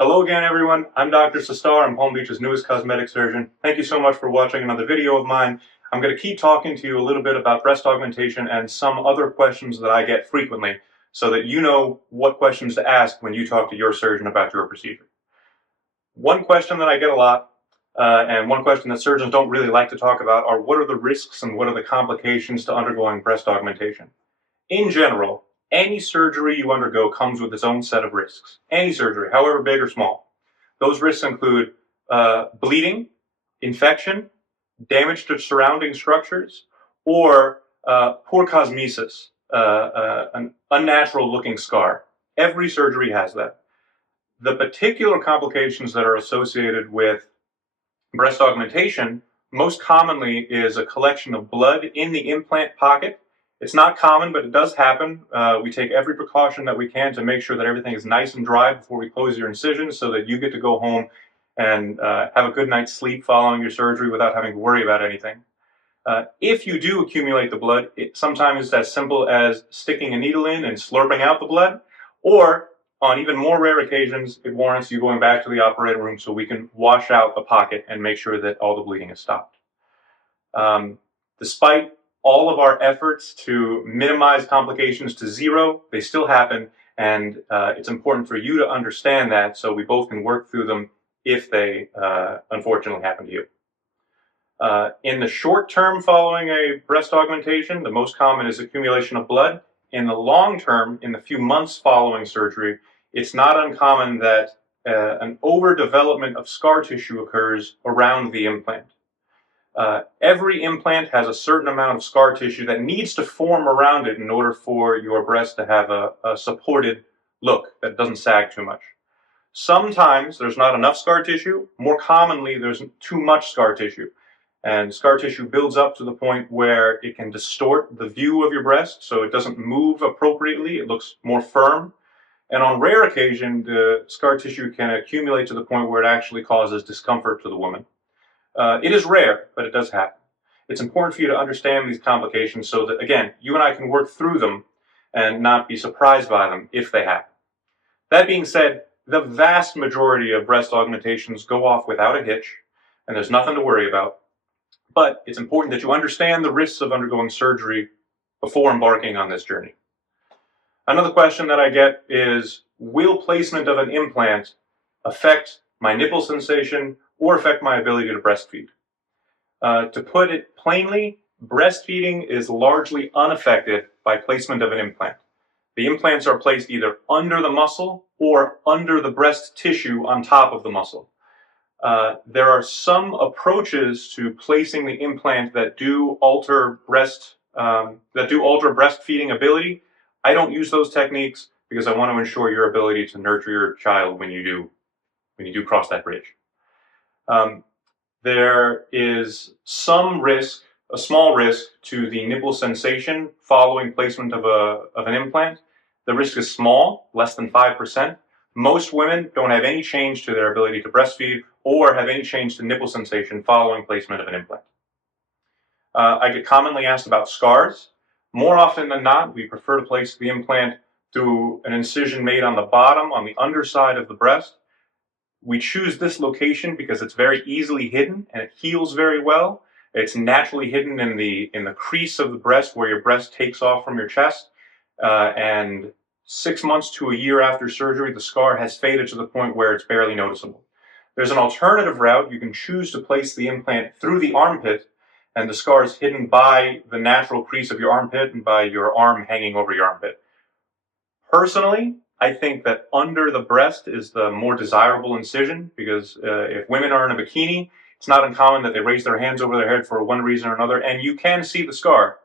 Hello again, everyone. I'm Dr. Sistare. I'm Palm Beach's newest cosmetic surgeon. Thank you so much for watching another video of mine. I'm going to keep talking to you a little bit about breast augmentation and some other questions that I get frequently so that you know what questions to ask when you talk to your surgeon about your procedure. One question that I get a lot, and one question that surgeons don't really like to talk about, are what are the risks and what are the complications to undergoing breast augmentation? In general, any surgery you undergo comes with its own set of risks. Any surgery, however big or small. Those risks include bleeding, infection, damage to surrounding structures, or poor cosmesis, an unnatural looking scar. Every surgery has that. The particular complications that are associated with breast augmentation most commonly is a collection of blood in the implant pocket. It's not common, but it does happen. We take every precaution that we can to make sure that everything is nice and dry before we close your incision so that you get to go home and have a good night's sleep following your surgery without having to worry about anything. If you do accumulate the blood, sometimes it's as simple as sticking a needle in and slurping out the blood, or on even more rare occasions, it warrants you going back to the operating room so we can wash out the pocket and make sure that all the bleeding is stopped. Despite all of our efforts to minimize complications to zero, they still happen, and it's important for you to understand that so we both can work through them if they unfortunately happen to you. In the short term following a breast augmentation, the most common is accumulation of blood. In the long term, in the few months following surgery, it's not uncommon that an overdevelopment of scar tissue occurs around the implant. Every implant has a certain amount of scar tissue that needs to form around it in order for your breast to have a supported look that doesn't sag too much. Sometimes there's not enough scar tissue. More commonly, there's too much scar tissue. And scar tissue builds up to the point where it can distort the view of your breast, so it doesn't move appropriately. It looks more firm. And on rare occasion, the scar tissue can accumulate to the point where it actually causes discomfort to the woman. It is rare, but it does happen. It's important for you to understand these complications so that, again, you and I can work through them and not be surprised by them if they happen. That being said, the vast majority of breast augmentations go off without a hitch, and there's nothing to worry about. But it's important that you understand the risks of undergoing surgery before embarking on this journey. Another question that I get is, will placement of an implant affect my nipple sensation or affect my ability to breastfeed? To put it plainly, breastfeeding is largely unaffected by placement of an implant. The implants are placed either under the muscle or under the breast tissue on top of the muscle. There are some approaches to placing the implant that do alter breastfeeding ability. I don't use those techniques because I want to ensure your ability to nurture your child when you do cross that bridge. There is some risk, a small risk, to the nipple sensation following placement of an implant. The risk is small, less than 5%. Most women don't have any change to their ability to breastfeed or have any change to nipple sensation following placement of an implant. I get commonly asked about scars. More often than not, we prefer to place the implant through an incision made on the bottom, on the underside of the breast. We choose this location because it's very easily hidden and it heals very well. It's naturally hidden in the crease of the breast where your breast takes off from your chest. And 6 months to a year after surgery, the scar has faded to the point where it's barely noticeable. There's an alternative route. You can choose to place the implant through the armpit, and the scar is hidden by the natural crease of your armpit and by your arm hanging over your armpit. Personally, I think that under the breast is the more desirable incision because if women are in a bikini, it's not uncommon that they raise their hands over their head for one reason or another, and you can see the scar.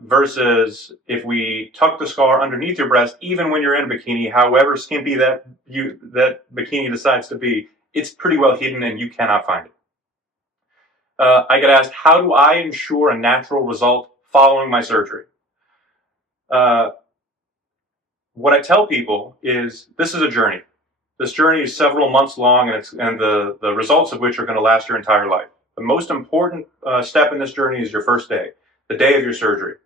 Versus if we tuck the scar underneath your breast, even when you're in a bikini, however skimpy that bikini decides to be, it's pretty well hidden and you cannot find it. I get asked, how do I ensure a natural result following my surgery? What I tell people is this is a journey. This journey is several months long, and the results of which are going to last your entire life. The most important step in this journey is your first day, the day of your surgery.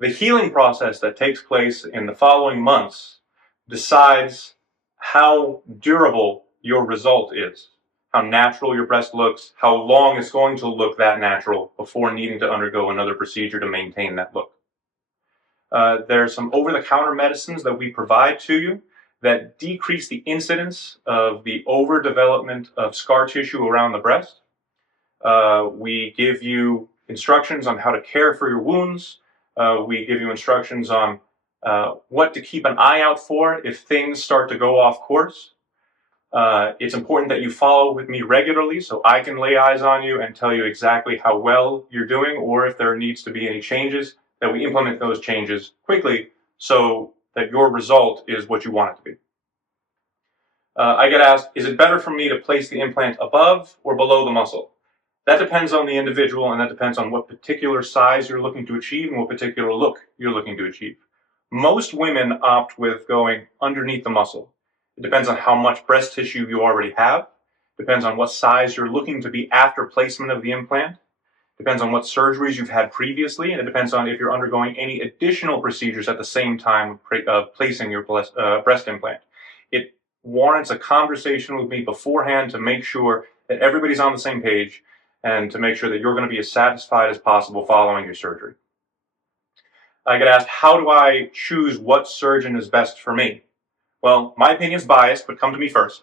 The healing process that takes place in the following months decides how durable your result is, how natural your breast looks, how long it's going to look that natural before needing to undergo another procedure to maintain that look. There's some over-the-counter medicines that we provide to you that decrease the incidence of the overdevelopment of scar tissue around the breast. We give you instructions on how to care for your wounds. We give you instructions on what to keep an eye out for if things start to go off course. It's important that you follow with me regularly so I can lay eyes on you and tell you exactly how well you're doing, or if there needs to be any changes, that we implement those changes quickly so that your result is what you want it to be. I get asked, is it better for me to place the implant above or below the muscle? That depends on the individual, and that depends on what particular size you're looking to achieve and what particular look you're looking to achieve. Most women opt with going underneath the muscle. It depends on how much breast tissue you already have, depends on what size you're looking to be after placement of the implant, depends on what surgeries you've had previously, and it depends on if you're undergoing any additional procedures at the same time of placing your breast implant. It warrants a conversation with me beforehand to make sure that everybody's on the same page and to make sure that you're going to be as satisfied as possible following your surgery. I get asked, how do I choose what surgeon is best for me? Well, my opinion is biased, but come to me first.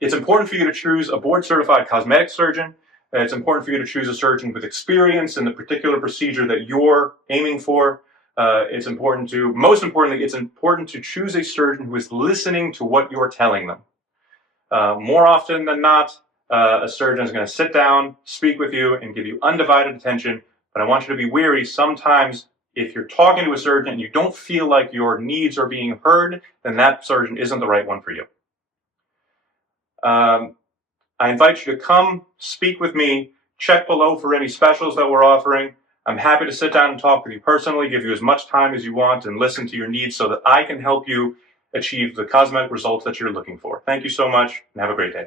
It's important for you to choose a board-certified cosmetic surgeon. It's important for you to choose a surgeon with experience in the particular procedure that you're aiming for. Most importantly, it's important to choose a surgeon who is listening to what you're telling them. More often than not, a surgeon is going to sit down, speak with you, and give you undivided attention. But I want you to be wary. Sometimes, if you're talking to a surgeon and you don't feel like your needs are being heard, then that surgeon isn't the right one for you. I invite you to come, speak with me, check below for any specials that we're offering. I'm happy to sit down and talk with you personally, give you as much time as you want, and listen to your needs so that I can help you achieve the cosmetic results that you're looking for. Thank you so much, and have a great day.